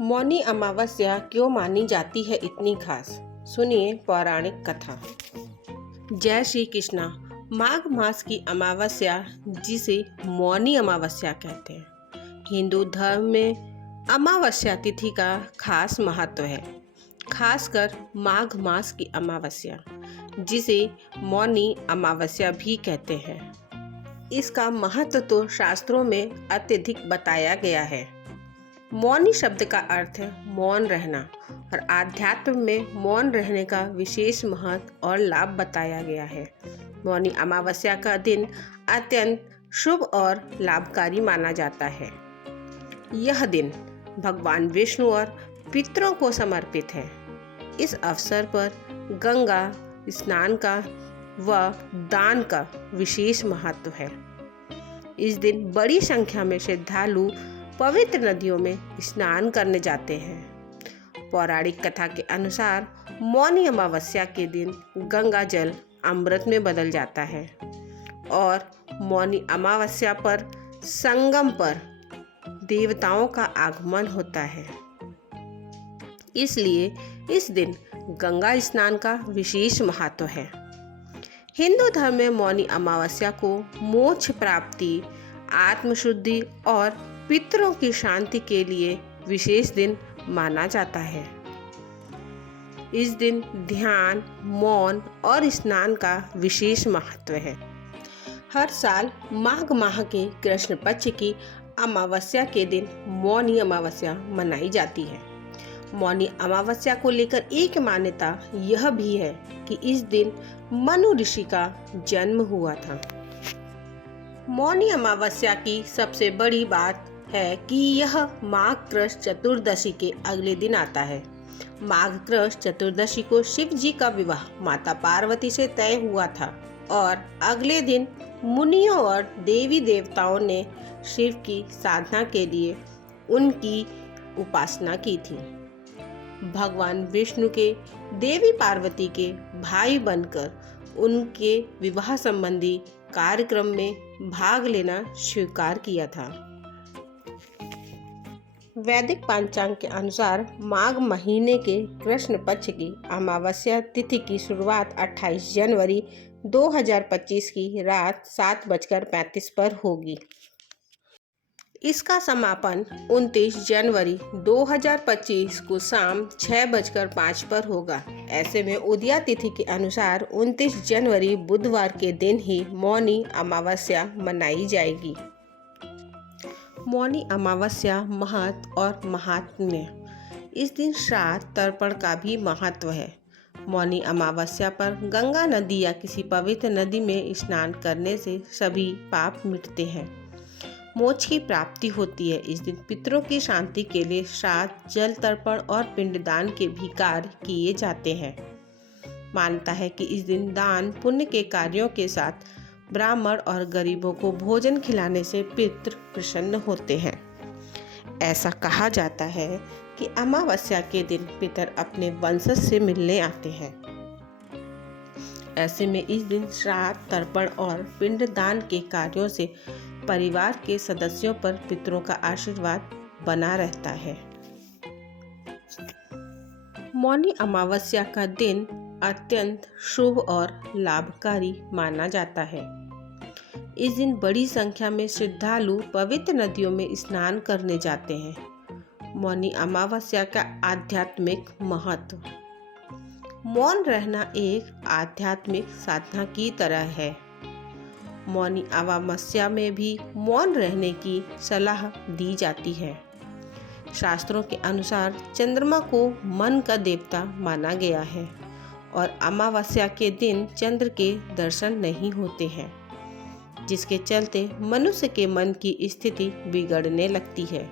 मौनी अमावस्या क्यों मानी जाती है इतनी खास? सुनिए पौराणिक कथा। जय श्री कृष्णा। माघ मास की अमावस्या, जिसे मौनी अमावस्या कहते हैं, हिंदू धर्म में अमावस्या तिथि का खास महत्व है। खासकर माघ मास की अमावस्या, जिसे मौनी अमावस्या भी कहते हैं। इसका महत्व तो शास्त्रों में अत्यधिक बताया गया है। मौनी शब्द का अर्थ है मौन रहना, और आध्यात्म में मौन रहने का विशेष महत्व और लाभ बताया गया है। मौनी अमावस्या का दिन अत्यंत शुभ और लाभकारी माना जाता है। यह दिन भगवान विष्णु और पितरों को समर्पित है। इस अवसर पर गंगा स्नान का व दान का विशेष महत्व है। इस दिन बड़ी संख्या में श्रद्धालु पवित्र नदियों में स्नान करने जाते हैं। पौराणिक कथा के अनुसार मौनी अमावस्या के दिन गंगा जल अमृत में बदल जाता है और मौनी अमावस्या पर संगम पर देवताओं का आगमन होता है। इसलिए इस दिन गंगा स्नान का विशेष महत्व है। हिंदू धर्म में मौनी अमावस्या को मोक्ष प्राप्ति, आत्मशुद्धि और पितरों की शांति के लिए विशेष दिन माना जाता है। इस दिन ध्यान, मौन और स्नान का विशेष महत्व है। हर साल माघ माह के कृष्ण पक्ष की अमावस्या के दिन मौनी अमावस्या मनाई जाती है। मौनी अमावस्या को लेकर एक मान्यता यह भी है कि इस दिन मनु ऋषि का जन्म हुआ था। मौनी अमावस्या की सबसे बड़ी बात है कि यह माघ कृष्ण चतुर्दशी के अगले दिन आता है। माघ कृष्ण चतुर्दशी को शिव जी का विवाह माता पार्वती से तय हुआ था और अगले दिन मुनियों और देवी देवताओं ने शिव की साधना के लिए उनकी उपासना की थी। भगवान विष्णु के देवी पार्वती के भाई बनकर उनके विवाह संबंधी कार्यक्रम में भाग लेना स्वीकार किया था। वैदिक पंचांग के अनुसार माघ महीने के कृष्ण पक्ष की अमावस्या तिथि की शुरुआत 28 जनवरी 2025 की रात 7:35 पर होगी। इसका समापन 29 जनवरी 2025 को शाम 6:05 पर होगा। ऐसे में उदया तिथि के अनुसार 29 जनवरी बुधवार के दिन ही मौनी अमावस्या मनाई जाएगी। मौनी अमावस्या महत्व और महात्म्य। इस दिन श्राद्ध तर्पण का भी महत्व है। मौनी अमावस्या पर गंगा नदी या किसी पवित्र नदी में स्नान करने से सभी पाप मिटते हैं, मोक्ष की प्राप्ति होती है। इस दिन पितरों की शांति के लिए श्राद्ध, जल तर्पण और पिंडदान के भी कार्य किए जाते हैं। मान्यता है कि इस दिन दान पुण्य के कार्यों के साथ ब्राह्मण और गरीबों को भोजन खिलाने से पितृ प्रसन्न होते हैं। ऐसा कहा जाता है कि अमावस्या के दिन पितर अपने वंशज से मिलने आते हैं। ऐसे में इस दिन श्राद्ध, तर्पण और पिंडदान के कार्यों से परिवार के सदस्यों पर पितरों का आशीर्वाद बना रहता है। मौनी अमावस्या का दिन अत्यंत शुभ और लाभकारी माना जाता है। इस दिन बड़ी संख्या में श्रद्धालु पवित्र नदियों में स्नान करने जाते हैं। मौनी अमावस्या का आध्यात्मिक महत्व। मौन रहना एक आध्यात्मिक साधना की तरह है। मौनी अमावस्या में भी मौन रहने की सलाह दी जाती है। शास्त्रों के अनुसार चंद्रमा को मन का देवता माना गया है और अमावस्या के दिन चंद्र के दर्शन नहीं होते हैं, जिसके चलते मनुष्य के मन की स्थिति बिगड़ने लगती है।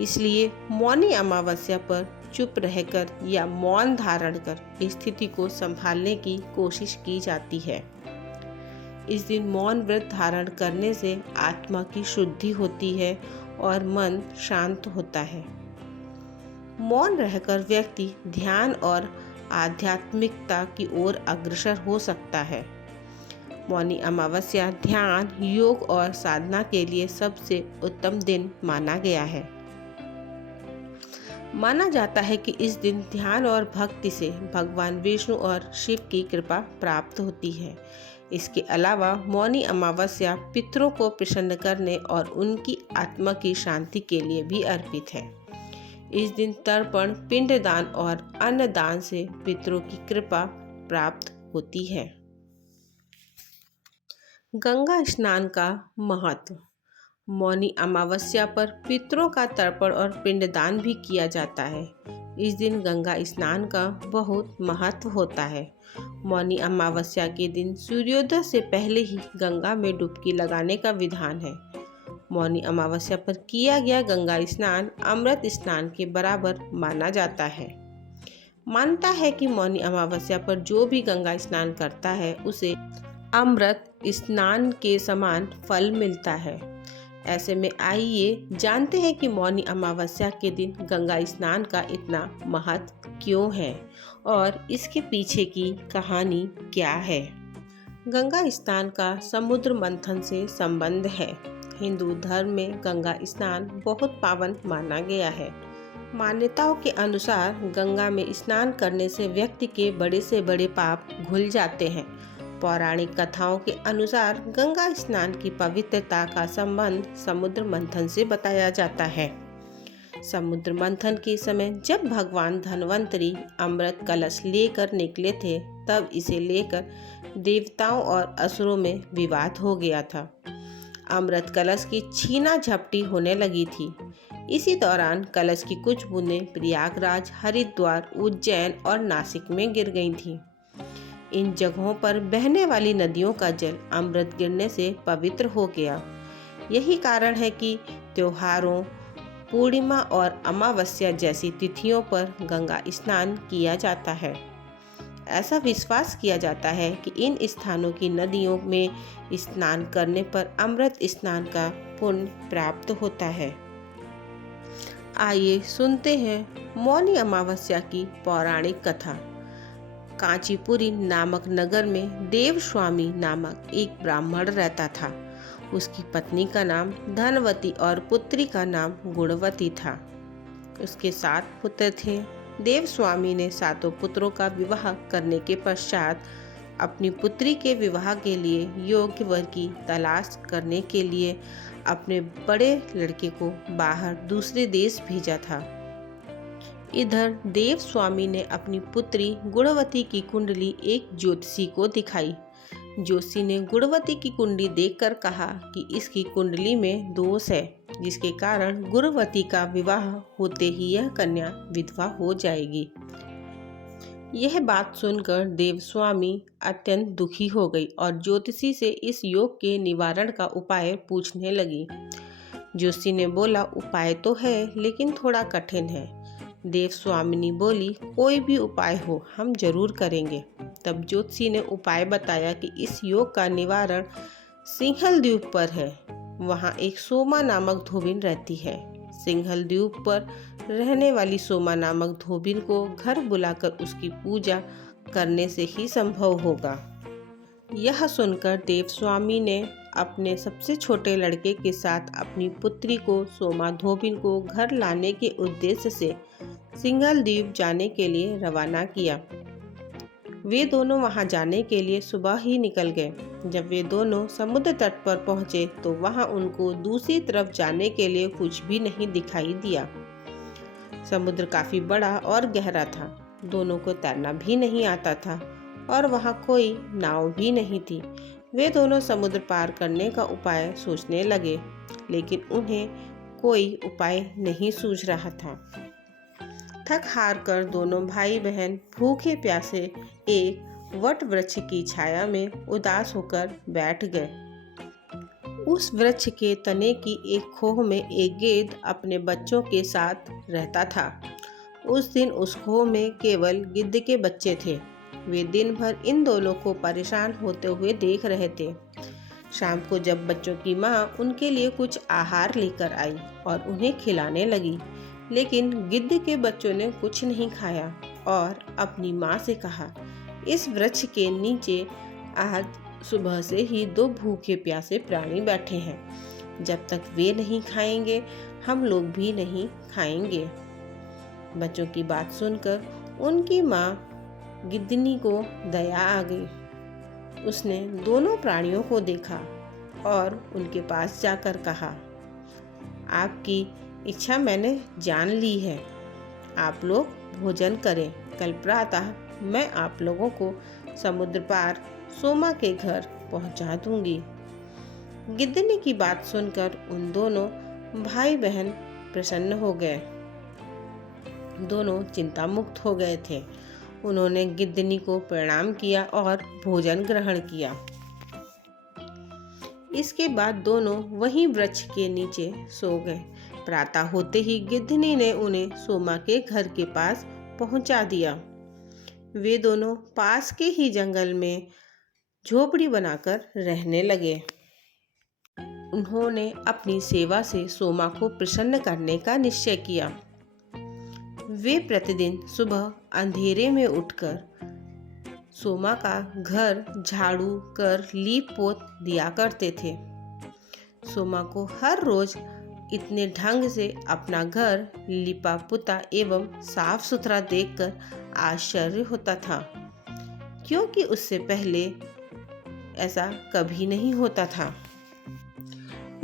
इसलिए मौनी अमावस्या पर चुप रहकर या मौन धारण कर स्थिति को संभालने की कोशिश की जाती है। इस दिन मौन व्रत धारण करने से आत्मा की शुद्धि होती है और मन शांत होता है। मौन रहकर व्यक्ति ध्यान और आध्यात्मिकता की ओर अग्रसर हो सकता है। मौनी अमावस्या ध्यान, योग और साधना के लिए सबसे उत्तम दिन माना गया है। माना जाता है कि इस दिन ध्यान और भक्ति से भगवान विष्णु और शिव की कृपा प्राप्त होती है। इसके अलावा मौनी अमावस्या पितरों को प्रसन्न करने और उनकी आत्मा की शांति के लिए भी अर्पित है। इस दिन तर्पण, पिंडदान और अन्नदान से पितरों की कृपा प्राप्त होती है। गंगा स्नान का महत्व। मौनी अमावस्या पर पितरों का तर्पण और पिंडदान भी किया जाता है। इस दिन गंगा स्नान का बहुत महत्व होता है। मौनी अमावस्या के दिन सूर्योदय से पहले ही गंगा में डुबकी लगाने का विधान है। मौनी अमावस्या पर किया गया गंगा स्नान अमृत स्नान के बराबर माना जाता है। मानता है कि मौनी अमावस्या पर जो भी गंगा स्नान करता है उसे अमृत स्नान के समान फल मिलता है। ऐसे में आइए जानते हैं कि मौनी अमावस्या के दिन गंगा स्नान का इतना महत्व क्यों है और इसके पीछे की कहानी क्या है। गंगा स्नान का समुद्र मंथन से संबंध है। हिंदू धर्म में गंगा स्नान बहुत पावन माना गया है। मान्यताओं के अनुसार गंगा में स्नान करने से व्यक्ति के बड़े से बड़े पाप धुल जाते हैं। पौराणिक कथाओं के अनुसार गंगा स्नान की पवित्रता का संबंध समुद्र मंथन से बताया जाता है। समुद्र मंथन के समय जब भगवान धन्वंतरी अमृत कलश लेकर निकले थे, तब इसे लेकर देवताओं और असुरों में विवाद हो गया था। अमृत कलश की छीना झपटी होने लगी थी। इसी दौरान कलश की कुछ बूंदें प्रयागराज, हरिद्वार, उज्जैन और नासिक में गिर गई थीं। इन जगहों पर बहने वाली नदियों का जल अमृत गिरने से पवित्र हो गया। यही कारण है कि त्योहारों, पूर्णिमा और अमावस्या जैसी तिथियों पर गंगा स्नान किया जाता है। ऐसा विश्वास किया जाता है कि इन स्थानों की नदियों में स्नान करने पर अमृत स्नान का पुण्य प्राप्त होता है। आइए सुनते हैं मौनी अमावस्या की पौराणिक कथा। कांचीपुरी नामक नगर में देवस्वामी नामक एक ब्राह्मण रहता था। उसकी पत्नी का नाम धनवती और पुत्री का नाम गुणवती था। उसके 7 पुत्र थे। देवस्वामी ने 7 पुत्रों का विवाह करने के पश्चात अपनी पुत्री के विवाह के लिए योग्य वर की तलाश करने के लिए अपने बड़े लड़के को बाहर दूसरे देश भेजा था। इधर देवस्वामी ने अपनी पुत्री गुणवती की कुंडली एक ज्योतिषी को दिखाई। ज्योतिषी ने गुणवती की कुंडली देखकर कहा कि इसकी कुंडली में दोष है, जिसके कारण गुणवती का विवाह होते ही यह कन्या विधवा हो जाएगी। यह बात सुनकर देवस्वामी अत्यंत दुखी हो गई और ज्योतिषी से इस योग के निवारण का उपाय पूछने लगी। ज्योतिषी ने बोला, उपाय तो है लेकिन थोड़ा कठिन है। देवस्वामिनी बोली, कोई भी उपाय हो हम जरूर करेंगे। तब ज्योतिषी ने उपाय बताया कि इस योग का निवारण सिंहल द्वीप पर है। वहाँ एक सोमा नामक धोबिन रहती है। सिंहल द्वीप पर रहने वाली सोमा नामक धोबिन को घर बुलाकर उसकी पूजा करने से ही संभव होगा। यह सुनकर देवस्वामी ने अपने सबसे छोटे लड़के के साथ अपनी पुत्री को सोमा धोबिन को घर लाने के उद्देश्य से सिंघल द्वीप जाने के लिए रवाना किया। वे दोनों वहां जाने के लिए सुबह ही निकल गए। जब वे दोनों समुद्र तट पर पहुंचे तो वहां उनको दूसरी तरफ जाने के लिए कुछ भी नहीं दिखाई दिया। समुद्र काफी बड़ा और गहरा था। दोनों को तैरना भी नहीं आता था और वहां कोई नाव भी नहीं थी। वे दोनों समुद्र पार करने का उपाय सोचने लगे, लेकिन उन्हें कोई उपाय नहीं सूझ रहा था। थक हार कर दोनों भाई बहन भूखे प्यासे एक वट वृक्ष की छाया में उदास होकर बैठ गए। उस वृक्ष के तने की एक खोह में एक गेंद अपने बच्चों के साथ रहता था। उस दिन उस खोह में केवल गिद्ध के बच्चे थे। वे दिन भर इन दोनों को परेशान होते हुए देख रहे थे। शाम को जब बच्चों की माँ उनके लिए कुछ आहार लेकर आई और उन्हें खिलाने लगी, लेकिन गिद्ध के बच्चों ने कुछ नहीं खाया और अपनी माँ से कहा, इस वृक्ष के नीचे आज सुबह से ही 2 भूखे प्यासे प्राणी बैठे हैं। जब तक वे नहीं खाएंगे हम लोग भी नहीं खाएंगे। बच्चों की बात सुनकर उनकी माँ गिद्धनी को दया आ गई। उसने दोनों प्राणियों को देखा और उनके पास जाकर कहा, आपकी इच्छा मैंने जान ली है, आप लोग भोजन करें। कल प्रातः मैं आप लोगों को समुद्र पार सोमा के घर पहुंचा दूंगी। गिद्धनी की बात सुनकर उन दोनों भाई बहन प्रसन्न हो गए। दोनों चिंता मुक्त हो गए थे। उन्होंने गिद्धनी को प्रणाम किया और भोजन ग्रहण किया। इसके बाद दोनों वहीं वृक्ष के नीचे सो गए। प्रातः होते ही गिद्धनी ने उन्हें सोमा के घर के पास पहुंचा दिया। वे दोनों पास के ही जंगल में झोपड़ी बनाकर रहने लगे। उन्होंने अपनी सेवा से सोमा को प्रसन्न करने का निश्चय किया। वे प्रतिदिन सुबह अंधेरे में उठकर सोमा का घर झाड़ू कर लीप पोत दिया करते थे। सोमा को हर रोज इतने ढंग से अपना घर लिपा पुता एवं साफ सुथरा देखकर आश्चर्य होता था, क्योंकि उससे पहले ऐसा कभी नहीं होता था।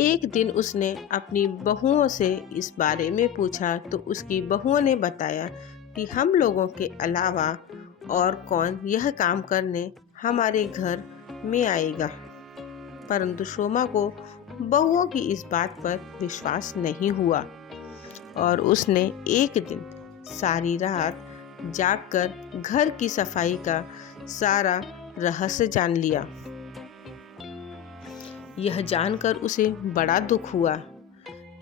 एक दिन उसने अपनी बहुओं से इस बारे में पूछा तो उसकी बहुओं ने बताया कि हम लोगों के अलावा और कौन यह काम करने हमारे घर में आएगा। परंतु सोमा को बहुओं की इस बात पर विश्वास नहीं हुआ और उसने एक दिन सारी रात जागकर घर की सफाई का सारा रहस्य जान लिया। यह जानकर उसे बड़ा दुख हुआ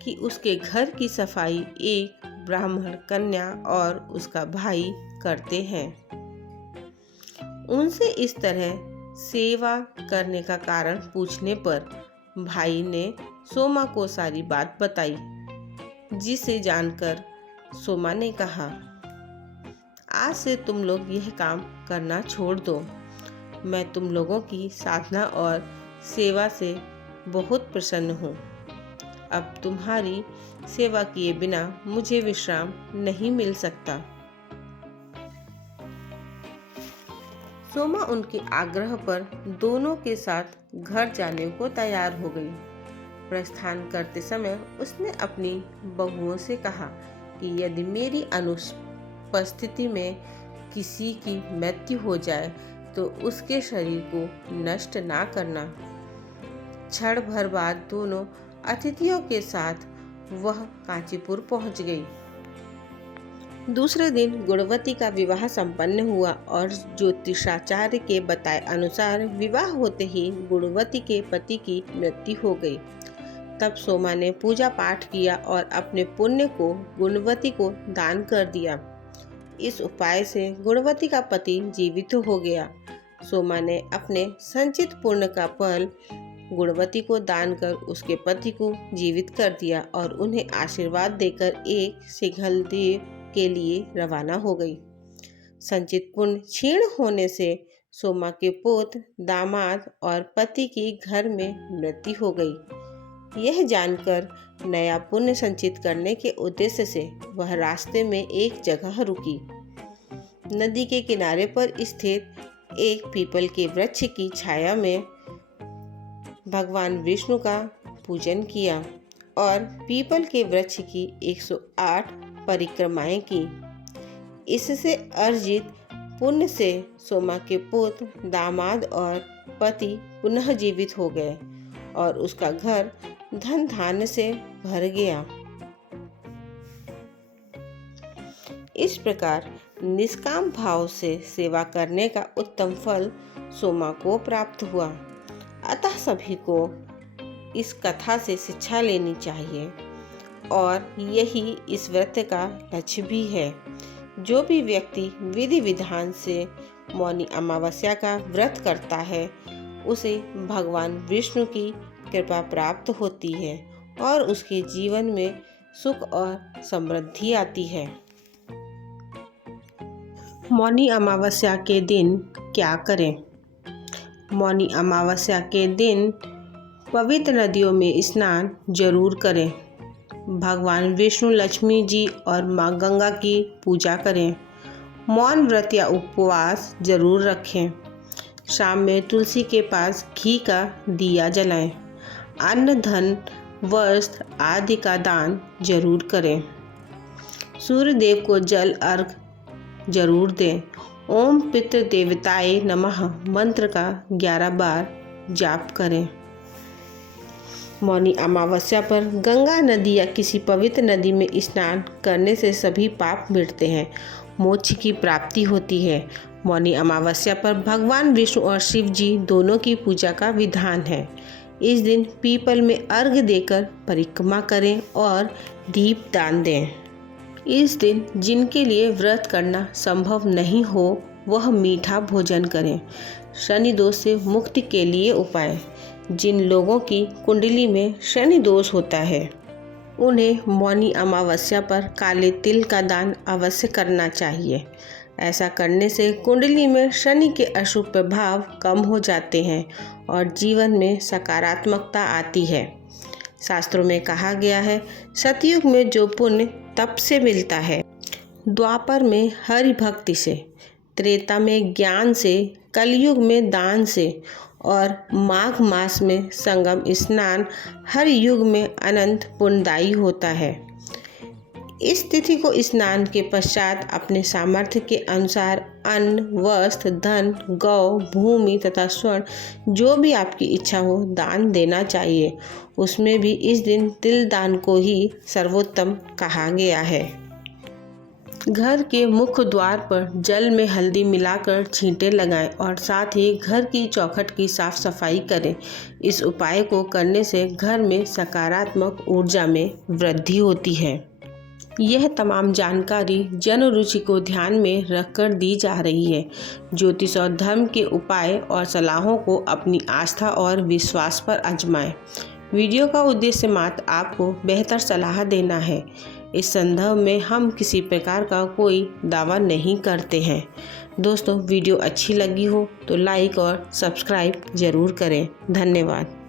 कि उसके घर की सफाई एक ब्राह्मण कन्या और उसका भाई करते हैं। उनसे इस तरह सेवा करने का कारण पूछने पर भाई ने सोमा को सारी बात बताई, जिसे जानकर सोमा ने कहा, आज से तुम लोग यह काम करना छोड़ दो। मैं तुम लोगों की साधना और सेवा से बहुत प्रसन्न हूँ। अब तुम्हारी सेवा किए बिना मुझे विश्राम नहीं मिल सकता। सोमा उनके आग्रह पर दोनों के साथ घर जाने को तैयार हो गई। प्रस्थान करते समय उसने अपनी बहुओं से कहा कि यदि मेरी अनुपस्थिति में किसी की मृत्यु हो जाए तो उसके शरीर को नष्ट ना करना। क्षण भर बाद दोनों अतिथियों के साथ वह कांचीपुर पहुंच गई। दूसरे दिन गुणवती का विवाह संपन्न हुआ और ज्योतिषाचार्य के बताए अनुसार विवाह होते ही गुणवती के पति की मृत्यु हो गई। तब सोमा ने पूजा पाठ किया और अपने पुण्य को गुणवती को दान कर दिया। इस उपाय से गुणवती का पति जीवित हो गया। सोमा ने अपने संचित पुण्य का फल गुणवती को दान कर उसके पति को जीवित कर दिया और उन्हें आशीर्वाद देकर एक सिंघलदेव के लिए रवाना हो गई। संचित पुण्य क्षीण होने से सोमा के पोत, दामाद और पति की घर में मृत्यु हो गई। यह जानकर नया पुण्य संचित करने के उद्देश्य से वह रास्ते में एक जगह रुकी। नदी के किनारे पर स्थित एक पीपल के वृक्ष की छाया में भगवान विष्णु का पूजन किया और पीपल के वृक्ष की 108 परिक्रमाएं की। इससे अर्जित पुण्य से सोमा के पुत्र, दामाद और पति पुनः जीवित हो गए और उसका घर धन धान्य से भर गया। इस प्रकार निष्काम भाव से सेवा करने का उत्तम फल सोमा को प्राप्त हुआ। अतः सभी को इस कथा से शिक्षा लेनी चाहिए और यही इस व्रत का लक्ष्य भी है। जो भी व्यक्ति विधि विधान से मौनी अमावस्या का व्रत करता है उसे भगवान विष्णु की कृपा प्राप्त होती है और उसके जीवन में सुख और समृद्धि आती है। मौनी अमावस्या के दिन क्या करें? मौनी अमावस्या के दिन पवित्र नदियों में स्नान जरूर करें। भगवान विष्णु, लक्ष्मी जी और माँ गंगा की पूजा करें। मौन व्रत या उपवास जरूर रखें। शाम में तुलसी के पास घी का दिया जलाएं। अन्न, धन, वस्त्र आदि का दान जरूर करें। सूर्य देव को जल अर्घ जरूर दें। ओम पितृ देवताय नमः मंत्र का 11 बार जाप करें। मौनी अमावस्या पर गंगा नदी या किसी पवित्र नदी में स्नान करने से सभी पाप मिटते हैं, मोक्ष की प्राप्ति होती है। मौनी अमावस्या पर भगवान विष्णु और शिव जी दोनों की पूजा का विधान है। इस दिन पीपल में अर्घ्य देकर परिक्रमा करें और दीप दान दें। इस दिन जिनके लिए व्रत करना संभव नहीं हो वह मीठा भोजन करें। शनि दोष से मुक्ति के लिए उपाय। जिन लोगों की कुंडली में शनि दोष होता है उन्हें मौनी अमावस्या पर काले तिल का दान अवश्य करना चाहिए। ऐसा करने से कुंडली में शनि के अशुभ प्रभाव कम हो जाते हैं और जीवन में सकारात्मकता आती है। शास्त्रों में कहा गया है, सतयुग में जो पुण्य तप से मिलता है, द्वापर में हरि भक्ति से, त्रेता में ज्ञान से, कलयुग में दान से और माघ मास में संगम स्नान हर युग में अनंत पुण्यदायी होता है। इस तिथि को स्नान के पश्चात अपने सामर्थ्य के अनुसार अन्न, वस्त्र, धन, गौ, भूमि तथा स्वर्ण जो भी आपकी इच्छा हो दान देना चाहिए। उसमें भी इस दिन तिल दान को ही सर्वोत्तम कहा गया है। घर के मुख्य द्वार पर जल में हल्दी मिलाकर छींटे लगाएं और साथ ही घर की चौखट की साफ सफाई करें। इस उपाय को करने से घर में सकारात्मक ऊर्जा में वृद्धि होती है। यह तमाम जानकारी जन रुचि को ध्यान में रखकर दी जा रही है। ज्योतिष और धर्म के उपाय और सलाहों को अपनी आस्था और विश्वास पर आजमाएं। वीडियो का उद्देश्य मात्र आपको बेहतर सलाह देना है। इस संदर्भ में हम किसी प्रकार का कोई दावा नहीं करते हैं। दोस्तों, वीडियो अच्छी लगी हो तो लाइक और सब्सक्राइब ज़रूर करें। धन्यवाद।